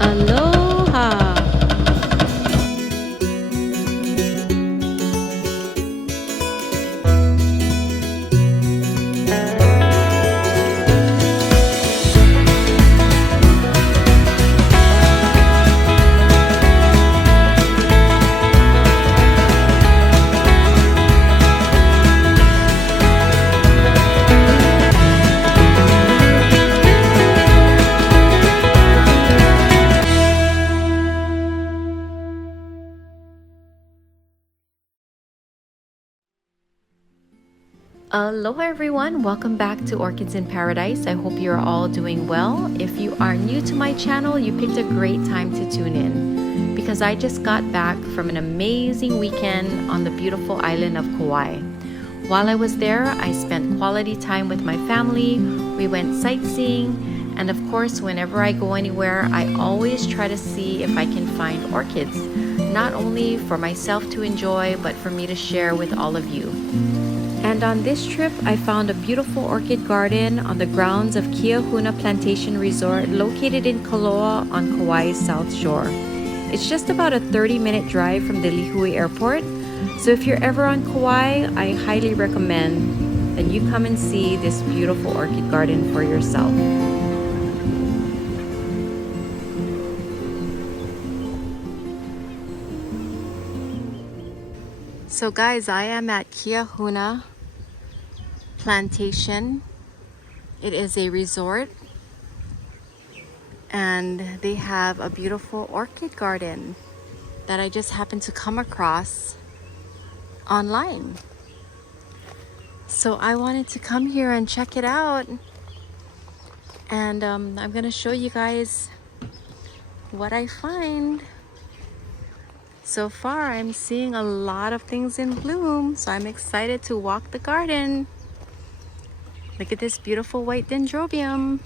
Aloha! Aloha everyone, welcome back to Orchids in Paradise. I hope you're all doing well. If you are new to my channel, you picked a great time to tune in because I just got back from an amazing weekend on the beautiful island of Kauai. While I was there, I spent quality time with my family. We went sightseeing, and of course, whenever I go anywhere, I always try to see if I can find orchids, not only for myself to enjoy, but for me to share with all of you. And on this trip, I found a beautiful orchid garden on the grounds of Kiahuna Plantation Resort located in Kōloa on Kauai's South Shore. It's just about a 30-minute drive from the Lihue Airport, so if you're ever on Kauai, I highly recommend that you come and see this beautiful orchid garden for yourself. So guys, I am at Kiahuna Plantation. It is a resort and they have a beautiful orchid garden that I just happened to come across online. So I wanted to come here and check it out, and I'm gonna show you guys what I find. So far, I'm seeing a lot of things in bloom, so I'm excited to walk the garden. Look at this beautiful white dendrobium.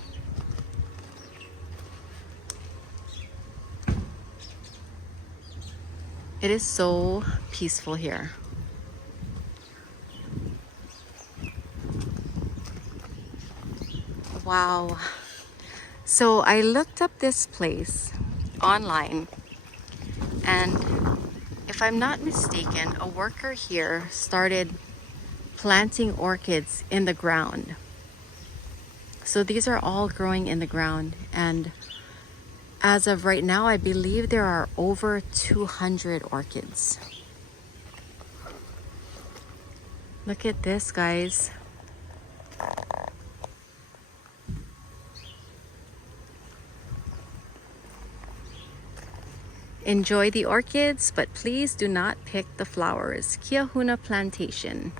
It is so peaceful here. Wow. So I looked up this place online, and if I'm not mistaken, a worker here started planting orchids in the ground. So these are all growing in the ground, and as of right now, I believe there are over 200 orchids. Look at this, guys. Enjoy the orchids, but please do not pick the flowers. Kiahuna Plantation.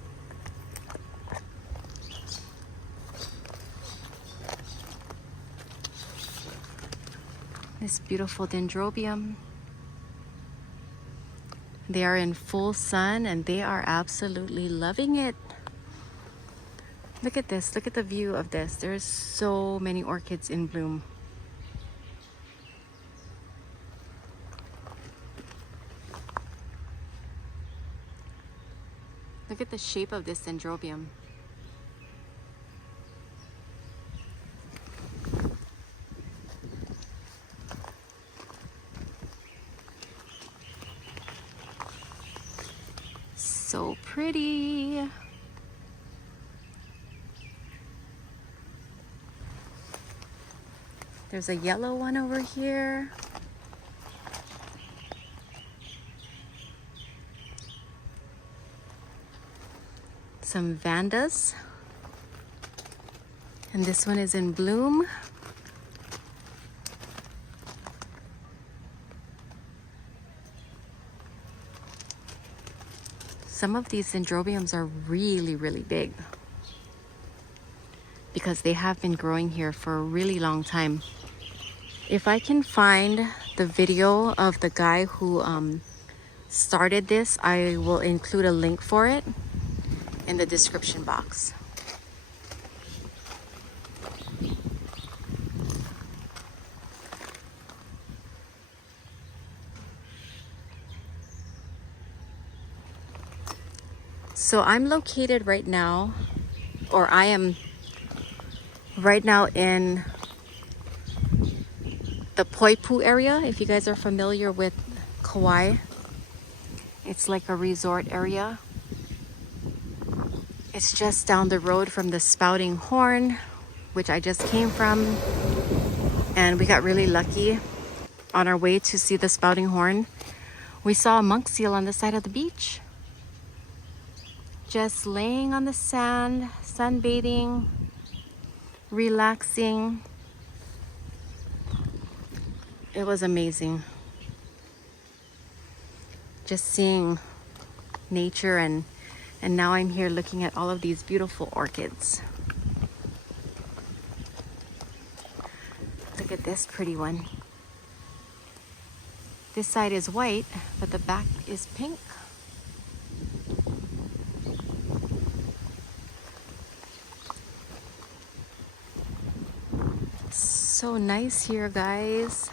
This beautiful dendrobium. They are in full sun and they are absolutely loving it. Look at this, look at the view of this. There's so many orchids in bloom. Look at the shape of this dendrobium. So pretty. There's a yellow one over here. Some vandas, and this one is in bloom. Some of these dendrobiums are really, really big because they have been growing here for a really long time. If I can find the video of the guy who started this, I will include a link for it in the description box. So I'm located right now, or I am right now in the Poipu area. If you guys are familiar with Kauai, it's like a resort area. It's just down the road from the Spouting Horn, which I just came from. And we got really lucky on our way to see the Spouting Horn. We saw a monk seal on the side of the beach, just laying on the sand, sunbathing, relaxing. It was amazing. Just seeing nature, and now I'm here looking at all of these beautiful orchids. Look at this pretty one. This side is white, but the back is pink. It's so nice here, guys.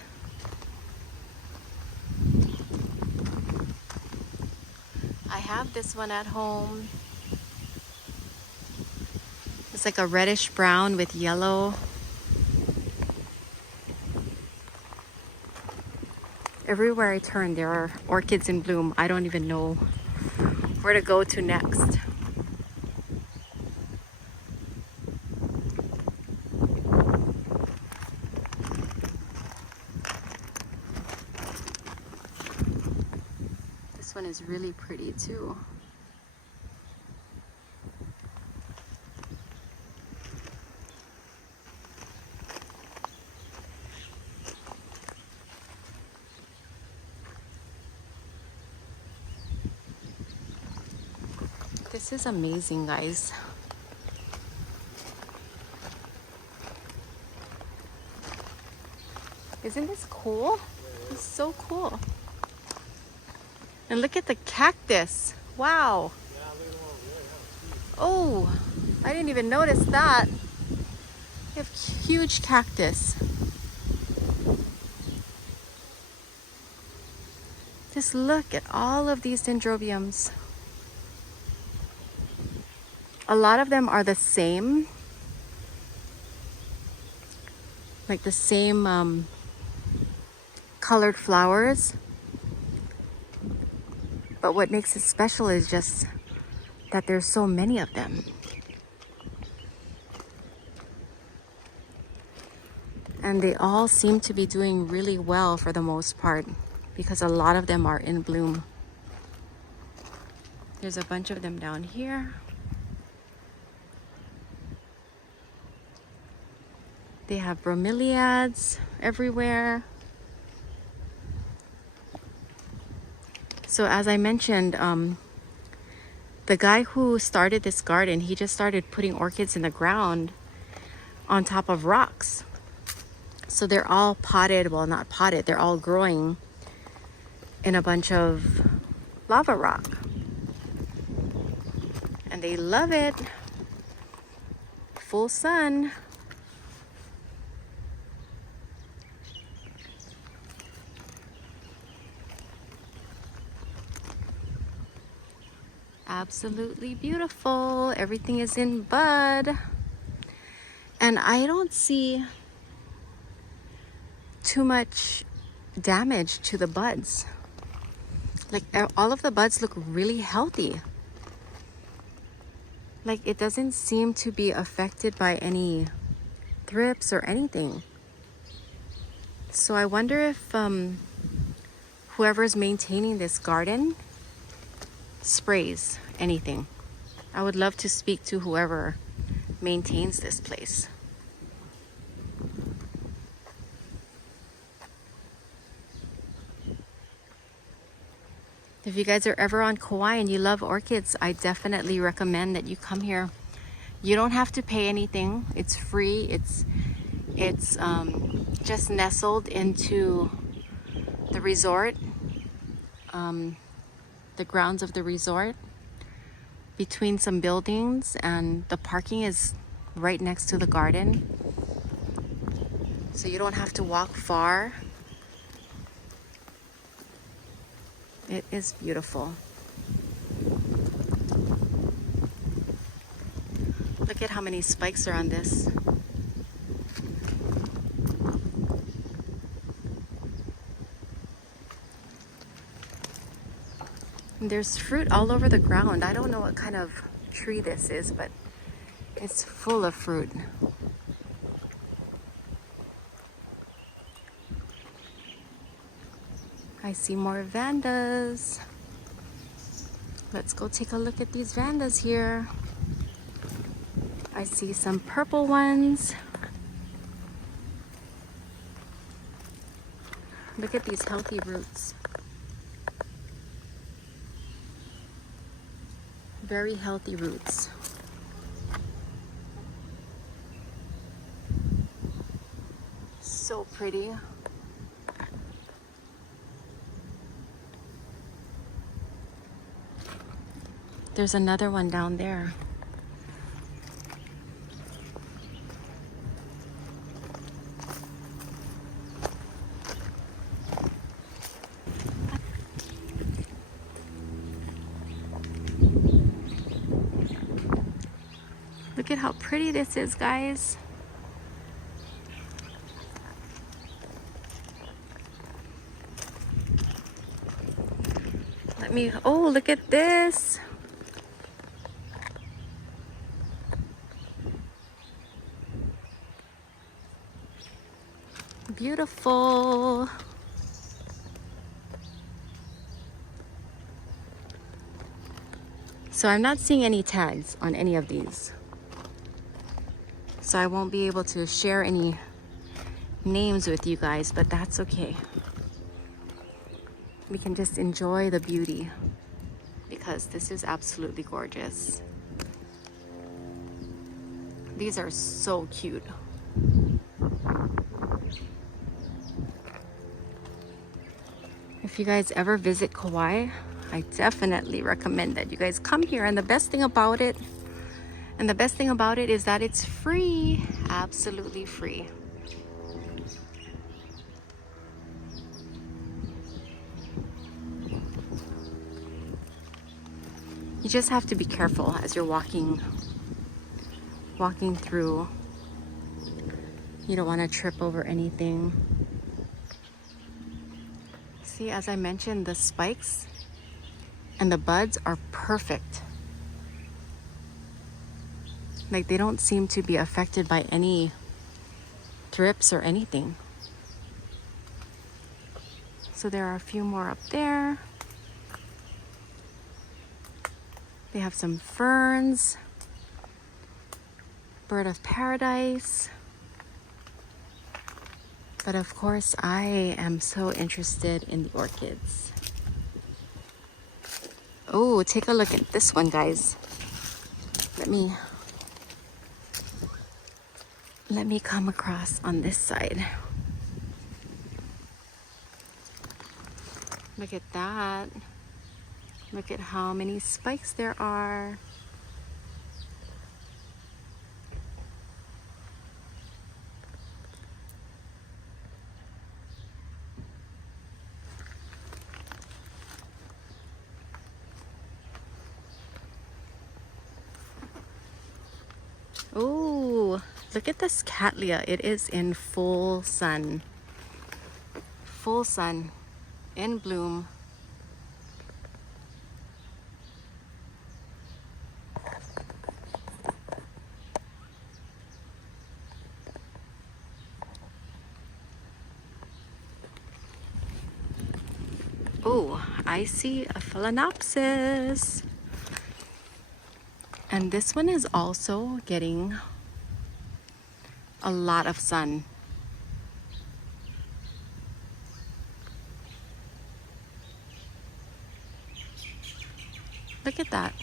I have this one at home. It's like a reddish brown with yellow. Everywhere I turn, there are orchids in bloom. I don't even know where to go to next. This one is really pretty too. This is amazing, guys. Isn't this cool? It's so cool. And look at the cactus. Wow. Oh, I didn't even notice that. They have huge cactus. Just look at all of these dendrobiums. A lot of them are the same, like the same colored flowers. But what makes it special is just that there's so many of them. And they all seem to be doing really well for the most part, because a lot of them are in bloom. There's a bunch of them down here. They have bromeliads everywhere. So as I mentioned, the guy who started this garden, he just started putting orchids in the ground on top of rocks. So they're all potted, well, not potted, they're all growing in a bunch of lava rock. And they love it. Full sun. Absolutely beautiful. Everything is in bud. And I don't see too much damage to the buds. Like all of the buds look really healthy. Like it doesn't seem to be affected by any thrips or anything. So I wonder if whoever's maintaining this garden sprays anything. I would love to speak to whoever maintains this place. If you guys are ever on Kauai and you love orchids, I definitely recommend that you come here. You don't have to pay anything. It's free. It's just nestled into the resort, the grounds of the resort, between some buildings, and the parking is right next to the garden. So you don't have to walk far. It is beautiful. Look at how many spikes are on this. And there's fruit all over the ground. I don't know what kind of tree this is, but it's full of fruit. I see more vandas. Let's go take a look at these vandas here. I see some purple ones. Look at these healthy roots. Very healthy roots. So pretty. There's another one down there. Look at how pretty this is, guys. Oh, look at this. Beautiful. So I'm not seeing any tags on any of these. So I won't be able to share any names with you guys, but that's okay. We can just enjoy the beauty because this is absolutely gorgeous. These are so cute. If you guys ever visit Kauai, I definitely recommend that you guys come here. And the best thing about it is that it's free, absolutely free. You just have to be careful as you're walking through. You don't want to trip over anything. See, as I mentioned, the spikes and the buds are perfect. Like, they don't seem to be affected by any thrips or anything. So there are a few more up there. They have some ferns, bird of paradise. But of course, I am so interested in the orchids. Oh, take a look at this one, guys. Let me come across on this side. Look at that. Look at how many spikes there are. Oh, look at this cattleya. It is in full sun. Full sun, in bloom. Oh, I see a phalaenopsis. And this one is also getting a lot of sun. Look at that.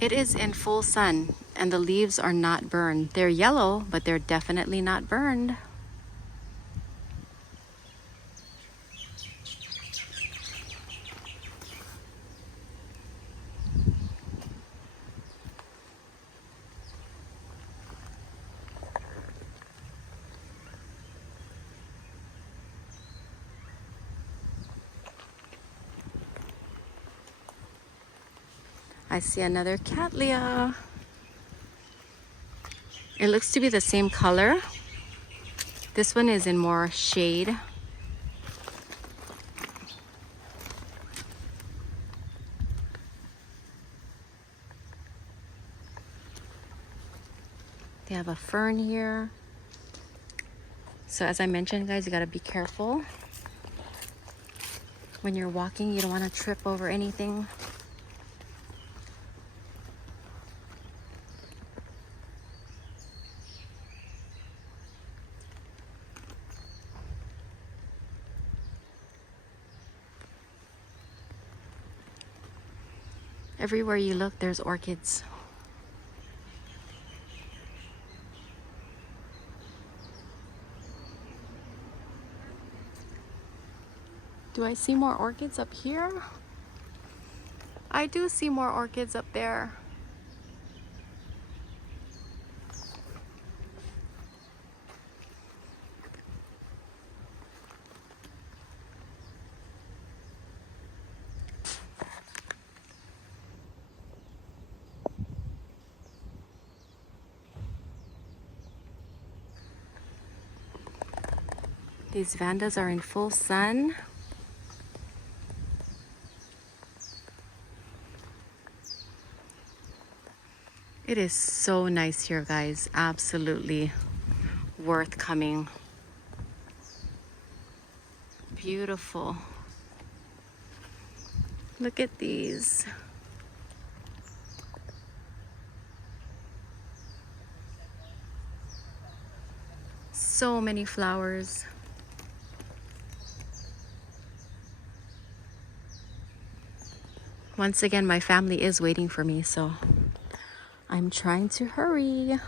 It is in full sun and the leaves are not burned. They're yellow, but they're definitely not burned. I see another cattleya. It looks to be the same color. This one is in more shade. They have a fern here. So as I mentioned, guys, you gotta be careful. When you're walking, you don't wanna trip over anything. Everywhere you look, there's orchids. Do I see more orchids up here? I do see more orchids up there. These vandas are in full sun. It is so nice here, guys. Absolutely worth coming. Beautiful. Look at these. So many flowers. Once again, my family is waiting for me, so I'm trying to hurry.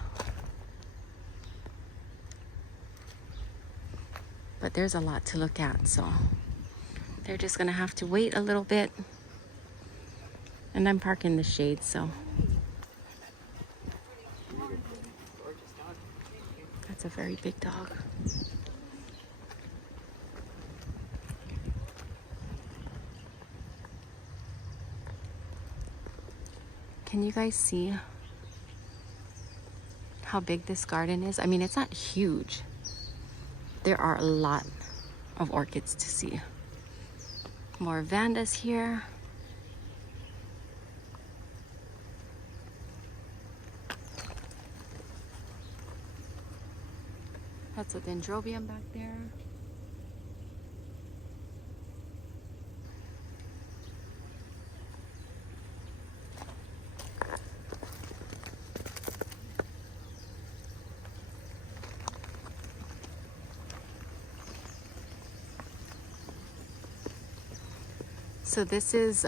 But there's a lot to look at, so they're just gonna have to wait a little bit. And I'm parked in the shade, so. That's a very big dog. Can you guys see how big this garden is? I mean, it's not huge. There are a lot of orchids to see. More vandas here. That's a dendrobium back there. So this is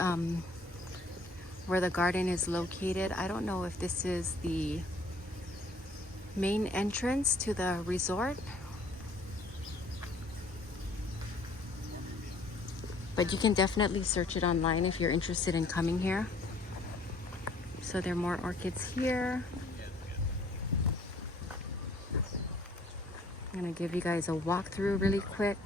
where the garden is located. I don't know if this is the main entrance to the resort, but you can definitely search it online if you're interested in coming here. So there are more orchids here. I'm gonna give you guys a walkthrough really quick.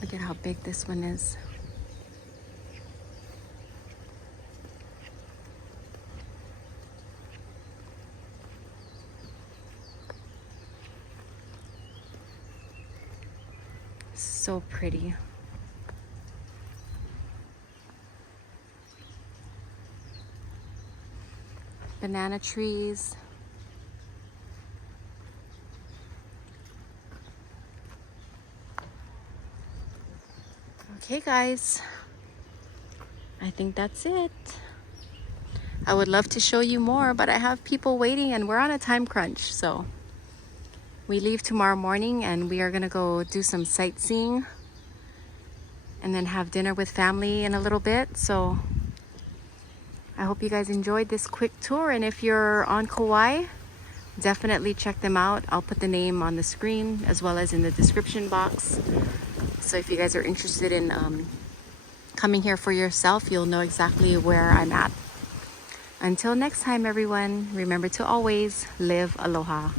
Look at how big this one is. So pretty. Banana trees. Okay, guys, I think that's it. I would love to show you more, but I have people waiting and we're on a time crunch. So we leave tomorrow morning and we are gonna go do some sightseeing and then have dinner with family in a little bit. So I hope you guys enjoyed this quick tour, and if you're on Kauai, definitely check them out. I'll put the name on the screen as well as in the description box. So if you guys are interested in coming here for yourself, you'll know exactly where I'm at. Until next time, everyone, remember to always live aloha.